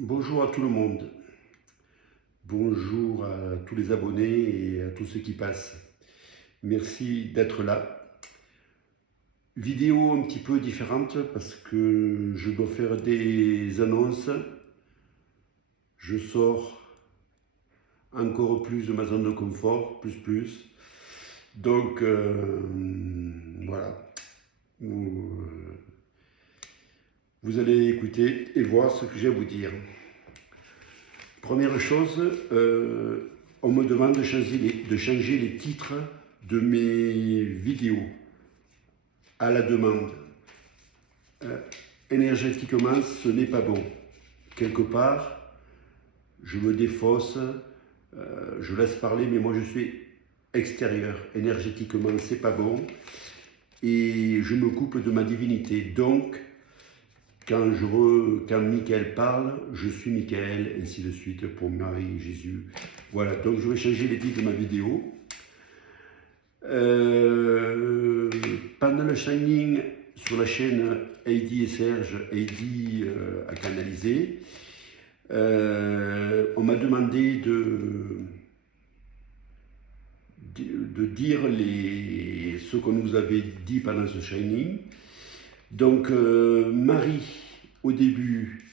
Bonjour à tout le monde, bonjour à tous les abonnés et à tous ceux qui passent. Merci d'être là. Vidéo un petit peu différente parce que je dois faire des annonces. Je sors encore plus de ma zone de confort, plus. Donc voilà, vous allez écouter et voir ce que j'ai à vous dire. Première chose, on me demande de changer les titres de mes vidéos à la demande. Énergétiquement, ce n'est pas bon. Quelque part, je me défausse, je laisse parler, mais moi je suis extérieur. Énergétiquement, c'est pas bon. Et je me coupe de ma divinité. Donc, quand Michael parle, je suis Michael, ainsi de suite pour Marie, Jésus. Voilà, donc je vais changer les titres de ma vidéo. Pendant le Shining sur la chaîne Heidi et Serge, Heidi a canalisé, on m'a demandé de dire ce qu'on nous avait dit pendant ce Shining. Donc Marie, au début,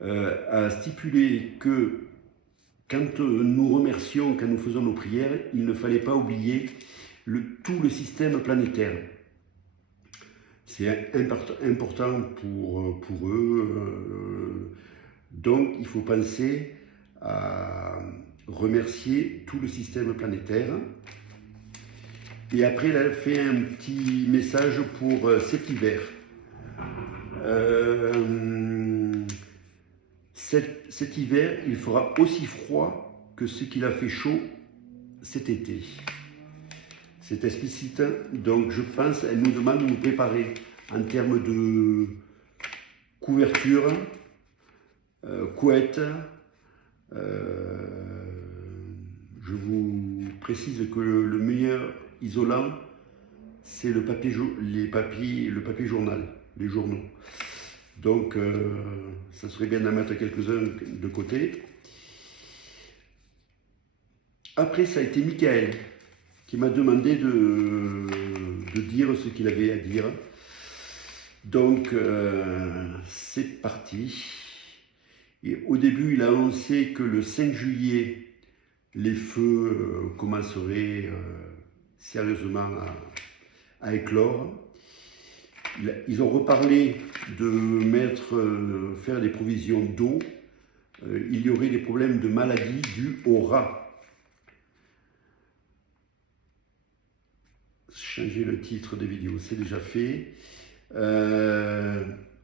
a stipulé que quand nous remercions, quand nous faisons nos prières, il ne fallait pas oublier tout le système planétaire. C'est important pour eux. Donc il faut penser à remercier tout le système planétaire. Et après, elle a fait un petit message pour cet hiver. Cet hiver, il fera aussi froid que ce qu'il a fait chaud cet été. C'est explicite, donc je pense qu'elle nous demande de nous préparer en termes de couverture, couette. Je vous précise que le meilleur isolant, c'est le papier journal, les journaux. Donc, ça serait bien d'en mettre quelques-uns de côté. Après, ça a été Michael qui m'a demandé de dire ce qu'il avait à dire. Donc, c'est parti. Et au début, il a annoncé que le 5 juillet, les feux commenceraient sérieusement à éclore. Ils ont reparlé de faire des provisions d'eau. Il y aurait des problèmes de maladie dus au rat. Changer le titre des vidéos, c'est déjà fait.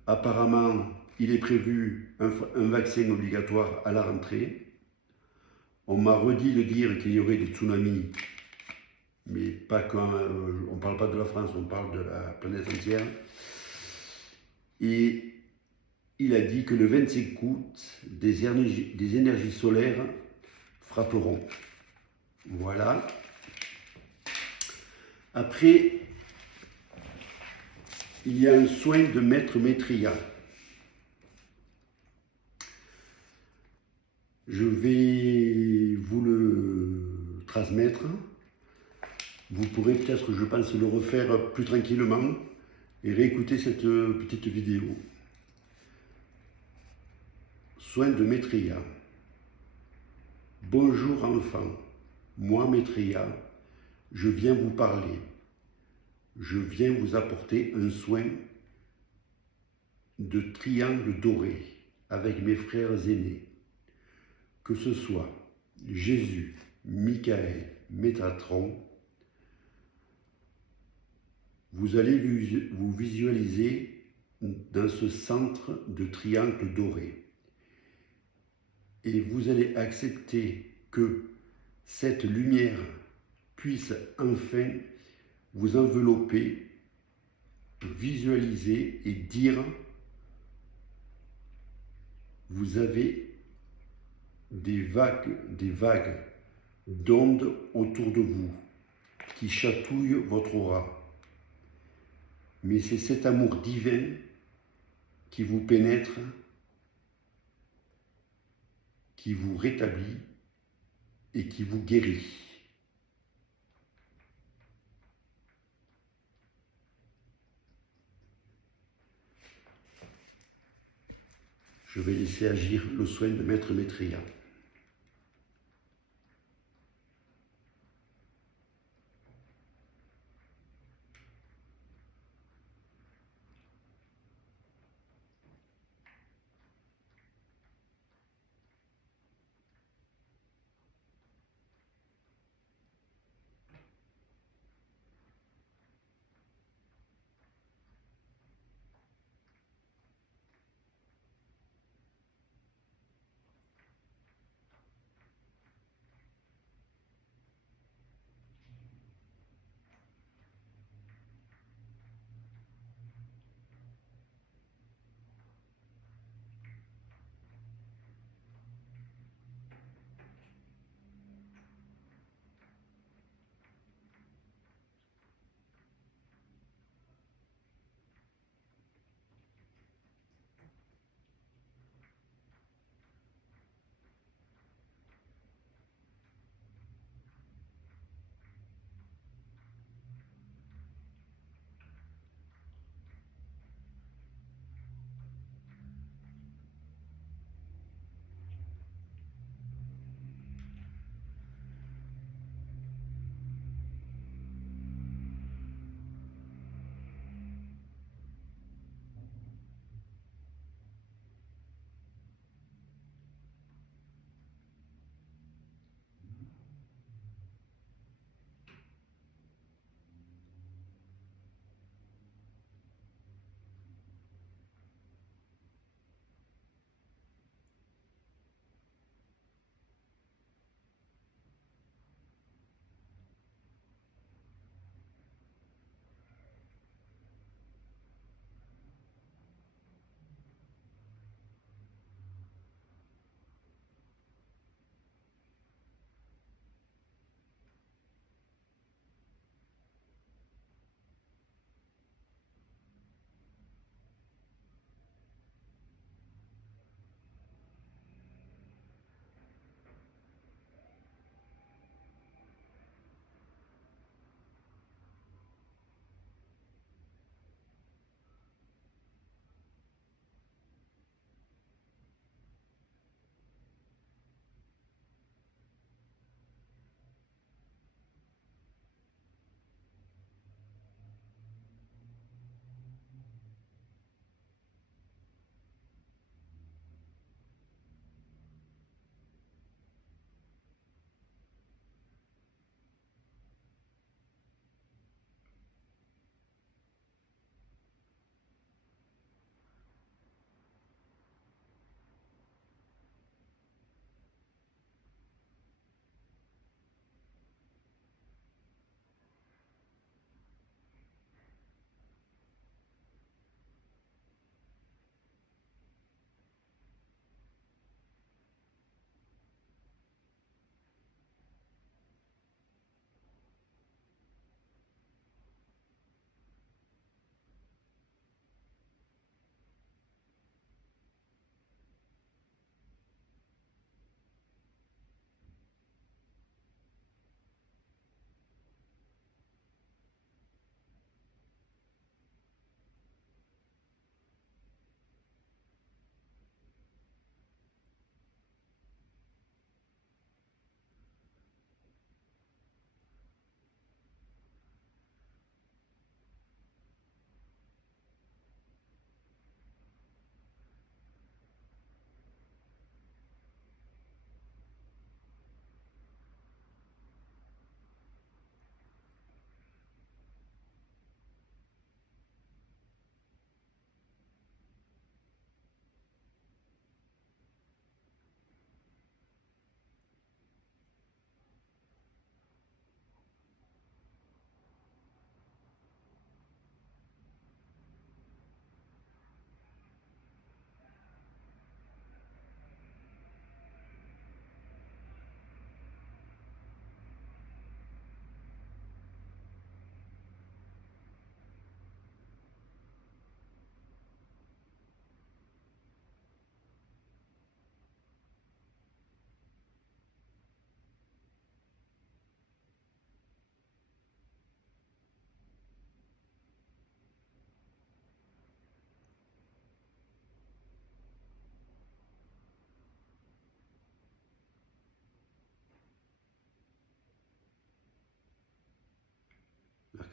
Apparemment, il est prévu un vaccin obligatoire à la rentrée. On m'a redit de dire qu'il y aurait des tsunamis, mais pas quand on ne parle pas de la France, on parle de la planète entière. Et il a dit que le 25 août, des énergies solaires frapperont. Voilà. Après, il y a un soin de Maître Maitreya. Je vais vous le transmettre. Vous pourrez peut-être, je pense, le refaire plus tranquillement et réécouter cette petite vidéo. Soin de Maitreya. Bonjour enfants, moi Maitreya, je viens vous parler. Je viens vous apporter un soin de triangle doré avec mes frères aînés. Que ce soit Jésus, Michael, Métatron, vous allez vous visualiser dans ce centre de triangle doré. Et vous allez accepter que cette lumière puisse enfin vous envelopper, visualiser et dire vous avez des vagues d'ondes autour de vous qui chatouillent votre aura. Mais c'est cet amour divin qui vous pénètre qui vous rétablit et qui vous guérit. Je vais laisser agir le soin de Maître Maitreya.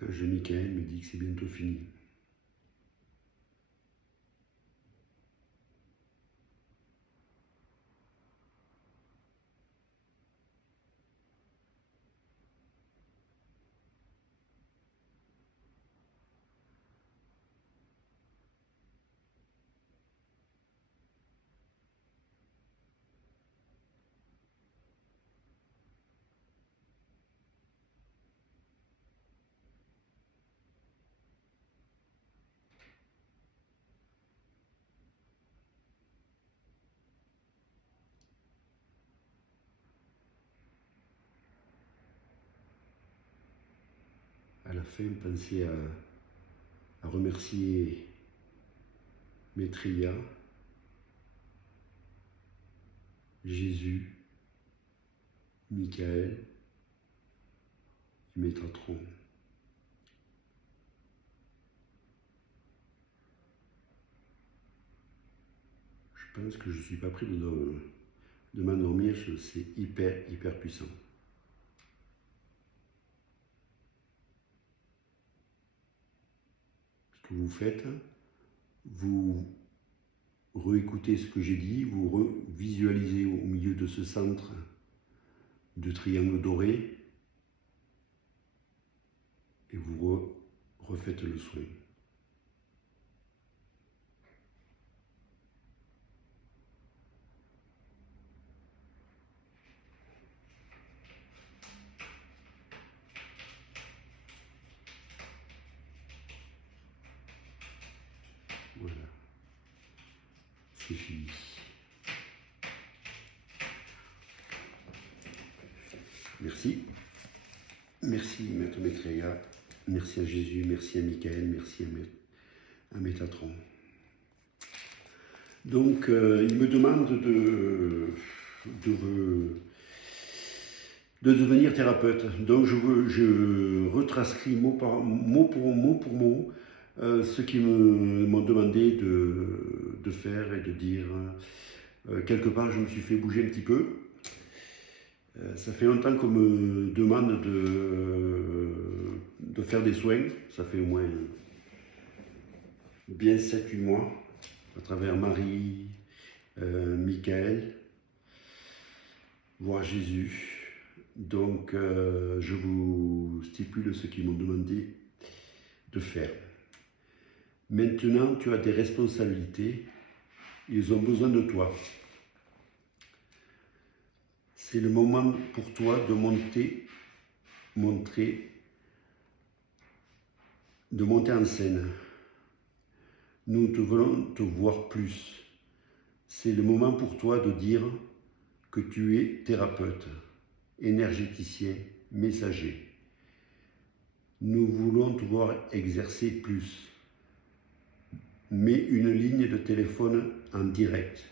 l'archange Michael me dit que c'est bientôt fini. À la fin, pensez à remercier Maitreya, Jésus, Michael et Métatron. Je pense que je ne suis pas prêt de m'endormir, c'est hyper puissant. Ce que vous faites, vous réécoutez ce que j'ai dit, vous visualisez au milieu de ce centre de triangle doré et vous refaites le soin. Voilà, c'est fini. Merci. Merci Maître Maitreya, merci à Jésus, merci à Michael, merci à Métatron. Donc il me demande de devenir thérapeute. Donc je retranscris mot pour mot ce qu'ils m'ont demandé de faire et de dire. Quelque part, je me suis fait bouger un petit peu. Ça fait longtemps qu'on me demande de faire des soins. Ça fait au moins bien 7-8 mois, à travers Marie, Michael, voire Jésus. Donc, je vous stipule ce qu'ils m'ont demandé de faire. Maintenant, tu as des responsabilités. Ils ont besoin de toi. C'est le moment pour toi de monter en scène. Nous te voulons te voir plus. C'est le moment pour toi de dire que tu es thérapeute, énergéticien, messager. Nous voulons te voir exercer plus. Mets une ligne de téléphone en direct.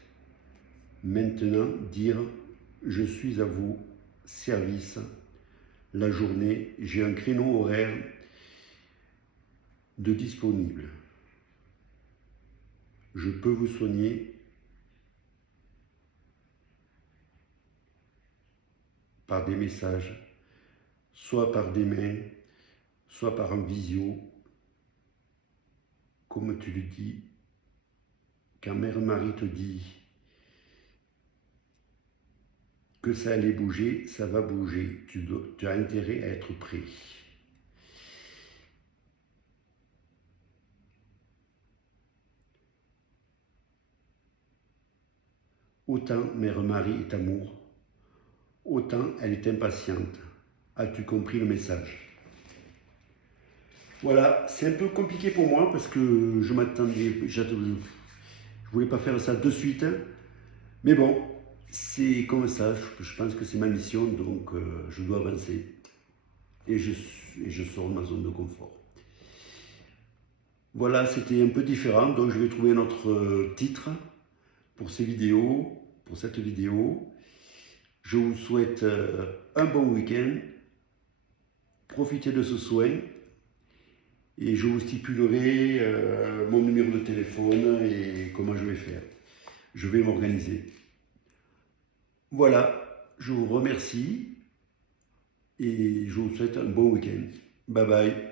Maintenant, dire « Je suis à vos services la journée, j'ai un créneau horaire de disponible. Je peux vous soigner par des messages, soit par des mains, soit par un visio, comme tu le dis, quand Mère Marie te dit que ça allait bouger, ça va bouger. Tu as intérêt à être prêt. Autant Mère Marie est amour, autant elle est impatiente. As-tu compris le message? Voilà, c'est un peu compliqué pour moi parce que je m'attendais, je voulais pas faire ça de suite, mais bon, c'est comme ça, je pense que c'est ma mission, donc je dois avancer et je sors de ma zone de confort. Voilà, c'était un peu différent, donc je vais trouver un autre titre pour cette vidéo. Je vous souhaite un bon week-end, profitez de ce soin et je vous stipulerai mon numéro de téléphone et comment je vais faire. Je vais m'organiser. Voilà, je vous remercie et je vous souhaite un bon week-end. Bye bye.